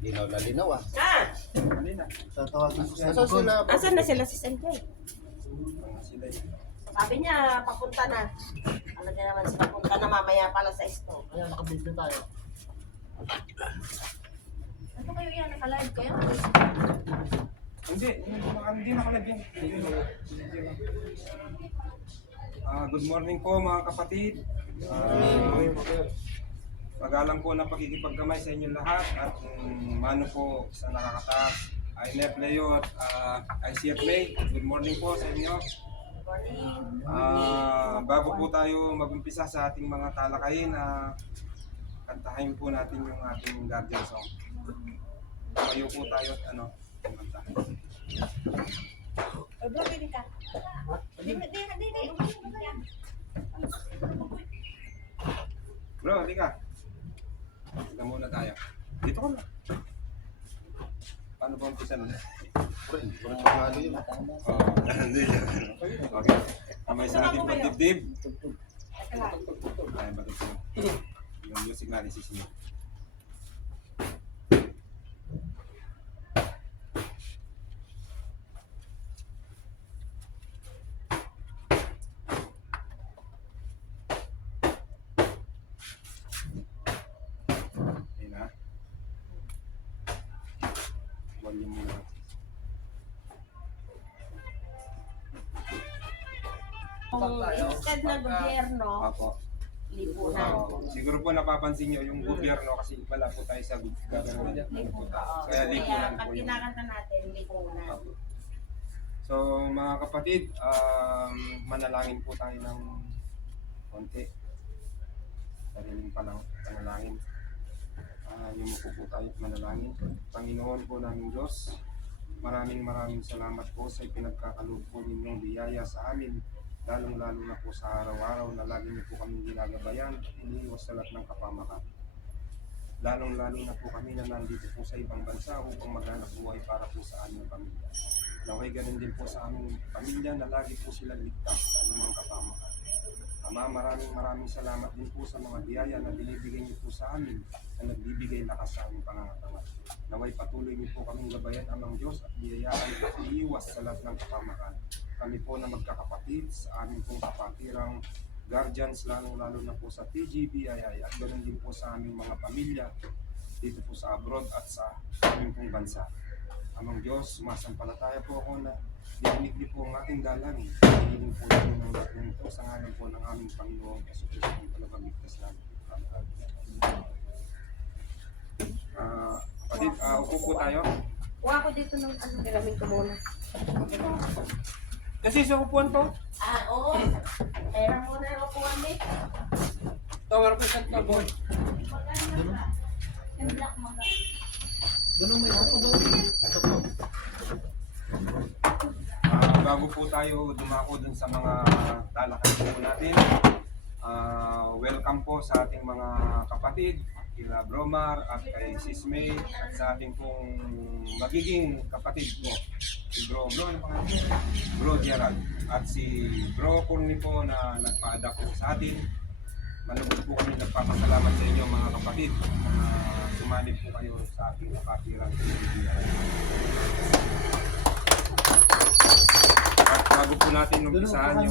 Linaw na linaw ah. Ah! Tatawagin ko sila. Asan sila? Asan na sila si Sanjay? Sabi niya, papunta na. Ano niya naman siya, papunta na mamaya pala sa store. Ayan, nakabidyo tayo. Ano kayo yan? Naka-live kayo? Hindi nakalagyan. Good morning po mga kapatid. Magalang po na pakikipagkamay sa inyong lahat at mano po sa nakakataas. INF Leo at ICF May. Good morning po sa inyo. Bago po tayo mag-umpisa sa ating mga talakayin, kantahin po natin yung ating guardian song. Tayo po tayo at kumanta. Bro, pwede ka. Bro, hindi ka. Tignan muna tayo. Dito ka na. Paano ba umpisa nun? Hindi. Okay. Kamay sa ating pagdibdib. Ay, bakit po? Yung music natin sisinyo. Volume muna. Instead na gobyerno, Apo. lipunan. Siguro po napapansin nyo yung gobyerno kasi wala po tayo sa government. Kaya lipunan Pag po yung... kinakanta natin, lipunan. Apo. So mga kapatid, manalangin po tayo ng konti. Sariling panalangin. Yung po tayo at manalangin. Panginoon po namin Diyos, maraming salamat po sa ipinagkakaloob po ninyong biyaya sa amin. Lalong-lalo na po sa araw-araw na lagi niyo po kami ginagabayan at iniiwas sa lahat ng kapamakan. Lalong-lalo na po kami na nandito po sa ibang bansa upang maghanap buhay para po sa aming pamilya. Naway ganun din po sa aming pamilya na lagi po silang ligtas sa anumang kapamakan. Ama, maraming salamat din po sa mga biyaya na binibigay niyo po sa amin na nagbibigay lakas sa aming pangangatawan. Naway patuloy niyo po kaming gabayan, Amang Diyos, at biyayaan at iiwas sa lahat ng kapamakan. Kami po na magkakapatid sa aming pong kapatirang guardians, lalo na po sa TGBII at ganoon din po sa aming mga pamilya dito po sa abroad at sa aming pong bansa. Amang Diyos, sumasampalataya po ako na dinig niyo po ang ating dalangin. Hinihiling po namin ng lahat nito sa ngalan po ng aming Panginoong Jesucristo ang palabagligtas namin. Kapatid, upo po tayo. Kuha ko dito ng gagawin ko muna. Kasi sa upuan to. Oo. Pera muna yung upuan eh. Tawar ko sa taboy. Yung black mga. Ganun may ako daw. Bago po tayo dumako dun sa mga talakayan po natin, welcome po sa ating mga kapatid, kila Bromar at kay Sis May at sa ating pong magiging kapatid mo, si Bro Gerald at si Bro Corny po na nagpa-adapt po sa atin. Malubos po kami nagpapasalamat sa inyo mga kapatid na sumali po kayo sa ating kapatirang at bago po natin umpisahan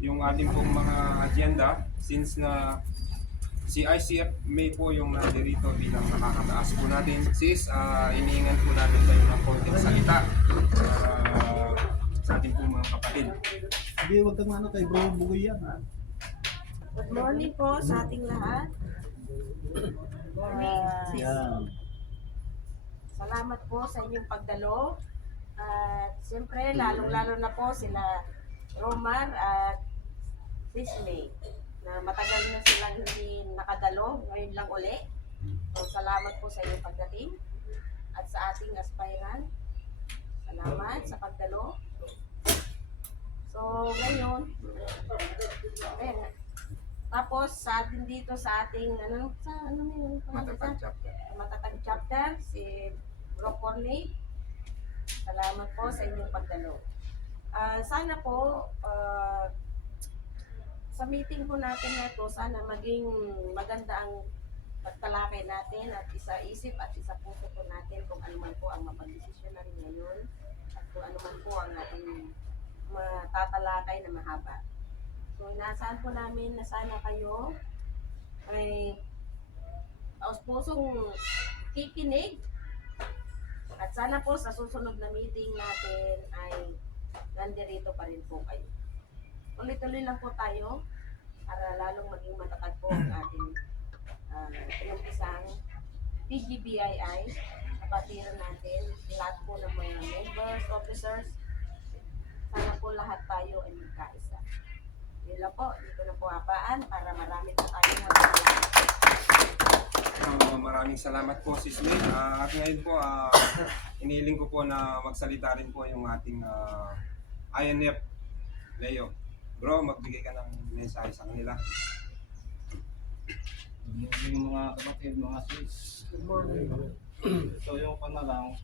yung ating pong mga agenda, since na si ICF May po yung nandirito bilang nakakataas po natin. Sis, iniingan po natin tayo ng konting salita sa ating pong mga kapatid. Hindi, huwag kang kay Bro Bugoy yan. Good morning po sa ating lahat. Yan. Salamat po sa inyong pagdalo. At siyempre, lalong-lalo na po sila Romar at Sisley na matagal na silang hindi nakadalo, ngayon lang uli. So, salamat po sa inyong pagdating at sa ating aspirant. Salamat sa pagdalo. So, ngayon, tapos sa atin dito sa ating Matatag chapter. matatag chapter, si Bro Corley. Salamat po sa inyong pagdalo. Sana po sa meeting po natin na ito, sana maging maganda ang pagtalakay natin at isa isip at isa puso po natin kung ano man po ang mapagdesisyon natin ngayon at kung ano man po ang ating matatalakay na mahaba. So inaasahan po namin na sana kayo ay taos-pusong kikinig at sana po sa susunod na meeting natin ay nandirito pa rin po kayo. Tuloy-tuloy lang po tayo para lalong maging matatag po ang ating pinumpisang PGBII, kapatiran natin, lahat po ng mga members, officers, sana po lahat tayo ay magkaisa. Yun lang po, dito na po hapaan para marami po tayong magkakalang. Maraming salamat po, Sis May. At ngayon po, inihiling ko po na magsalita rin po yung ating INF, Leo. Bro, magbigay ka ng mensahe sa kanila. Good morning mga kapatid, mga sis. Good morning. So yung ko na lang,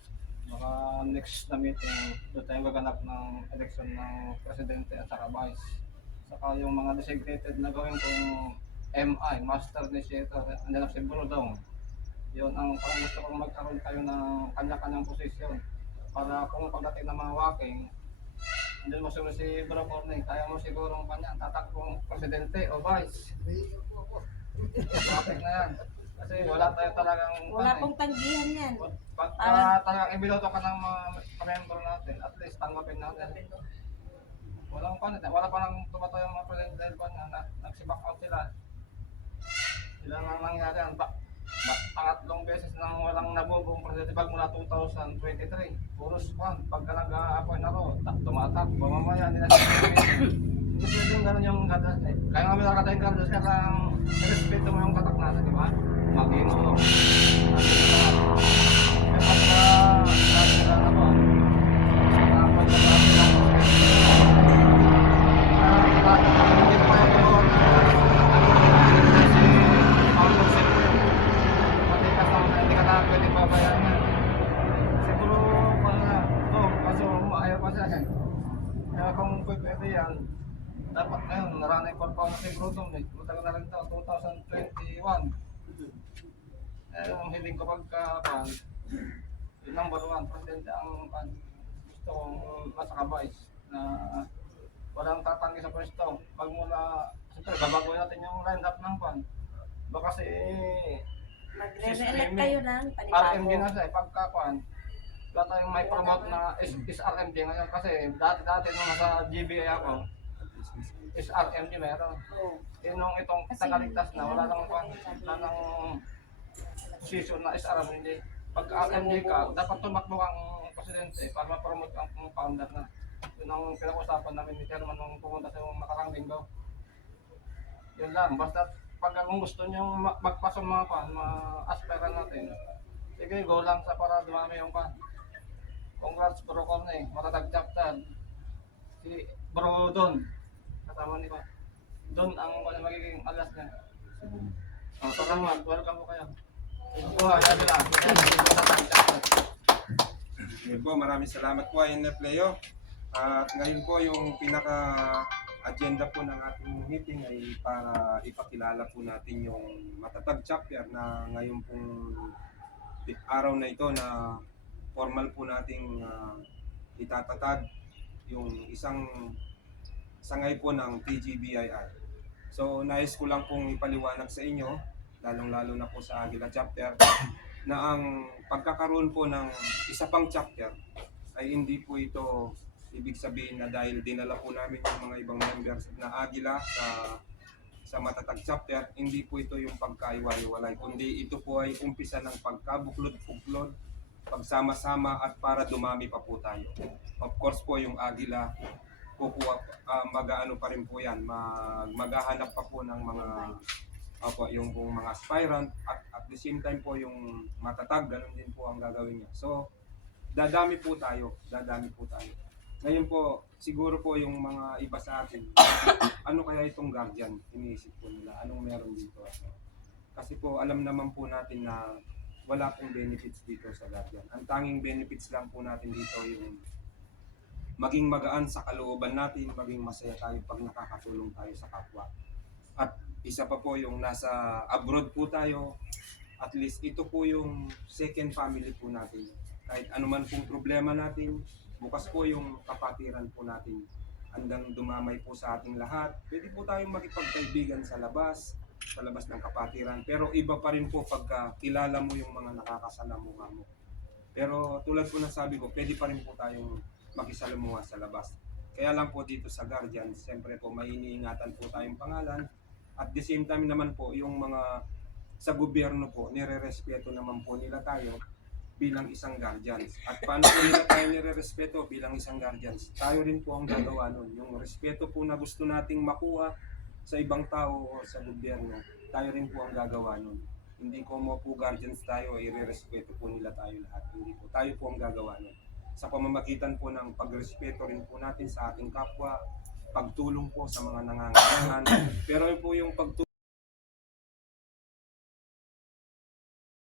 baka next na meeting, doon tayo gaganap ng election ng presidente at saka vice. Saka yung mga designated na gawin kong MI, Master Initiator, and then si Brudong. Yun ang parang gusto kong magkaroon kayo ng kanya-kanyang posisyon. Para kung pagdating ng mga walking, hindi mo siguro si Bro Corning, kaya mo siguro ang kanya, tatakbong presidente o vice. Walking na yan. Kasi wala tayo talagang... Wala pong tanggihan yan. Pagka talagang ibiloto ka ng mga member natin, at least tanggapin natin. Wala pa nang tumatayo yung mga presidente dahil pa na nagsibak out sila. Sila nang nangyari yan. Pangatlong beses nang walang nabubong presidente bag mula 2023. Puros pan, pagka nag-a-appoint ako, tumatak, mamamaya, hindi na siya. Hindi pwede yung gano'n yung kadas. Kaya nga may nakatayin kadas ka lang, respeto mo yung tatak natin, di ba? Maging mo. Kaya pagka natin lang ako, pagka natin lang ako, hindi pa yung gawa na si Paulo Silvio. Pati kasama na hindi ka na pwede babayan yan. Siguro ito, kaso maayaw pa siya. Kaya kung pwede yan, dapat ngayon, naranay pa pa na si Brudong. Matagal na rin ito, 2021. Ang hiling ko pagka-pan, yun number 1, presidente ang pan. Gusto kong masakabais na walang tatanggi sa pwesto. Pag mula, siyempre, babagoy natin yung line-up ng pan. Baka kasi, Magre-re-elect kayo ng RMD panibago. na siya, pagka-pan. Wala tayong may promote na is RMD ngayon kasi dati nung nasa GBA ako, is RMD meron. Nung itong tagaligtas na, wala nang position na is RMD. Pag RMD ka, dapat tumakbo kang presidente para ma-promote ang founder na. Yun ang pinag-usapan namin ni Chairman nung pumunta sa nakarang linggo. Yun lang, basta pag kung gusto nyo magpasok mga pan, ma-aspiran natin, sige, go lang sa para dumami yung pan. Congrats Bro Corne, matatag chapter. Si Bro Don, kasama ni pa. Don ang magiging alas niya. Salamat, welcome po kayo. Yan lang. Ngayon po, maraming salamat po, INF, Leo. At ngayon po, yung pinaka-agenda po ng ating meeting ay para ipakilala po natin yung matatag chapter na ngayon pong araw na ito na formal po nating itatatag yung isang sangay po ng PGBII. So, nais ko lang pong ipaliwanag sa inyo, lalong-lalo na po sa Aguila chapter, na ang pagkakaroon po ng isa pang chapter ay hindi po ito ibig sabihin na dahil dinala po namin yung mga ibang members na Aguila sa matatag chapter, hindi po ito yung pagkaiwalay-walay, kundi ito po ay umpisa ng pagkabuklod-buklod, pagsama-sama at para dumami pa po tayo. Of course po yung Aguila, mag-aano pa rin po yan, maghahanap pa po ng mga yung mga aspirant at the same time po yung matatag, ganun din po ang gagawin niya. So, dadami po tayo. Ngayon po, siguro po yung mga iba sa atin, ano kaya itong guardian? Iniisip po nila, anong meron dito? Kasi po, alam naman po natin na wala pong benefits dito sa guardian. Ang tanging benefits lang po natin dito yung maging magaan sa kalooban natin, maging masaya tayo pag nakakatulong tayo sa kapwa. At isa pa po yung nasa abroad po tayo, at least ito po yung second family po natin. Kahit anuman pong problema natin, bukas po yung kapatiran po natin. Hanggang dumamay po sa ating lahat. Pwede po tayong makipagkaibigan sa labas ng kapatiran. Pero iba pa rin po pagka kilala mo yung mga nakakasalamuha mo. Pero tulad po ng sabi ko, pwede pa rin po tayong makisalamuha sa labas. Kaya lang po dito sa Guardians, siyempre po may iniingatan po tayong pangalan. At the same time naman po, yung mga sa gobyerno po, nire-respeto naman po nila tayo bilang isang guardians. At paano po nila tayo nire-respeto bilang isang guardians? Tayo rin po ang gagawa nun. Yung respeto po na gusto nating makuha sa ibang tao o sa gobyerno, tayo rin po ang gagawa nun. Hindi ko mo po guardians tayo, i-respeto po nila tayo lahat. Hindi po. Tayo po ang gagawa nun. Sa pamamagitan po ng pagrespeto rin po natin sa ating kapwa, pagtulong po sa mga nangangailangan. Pero po yung pagtulong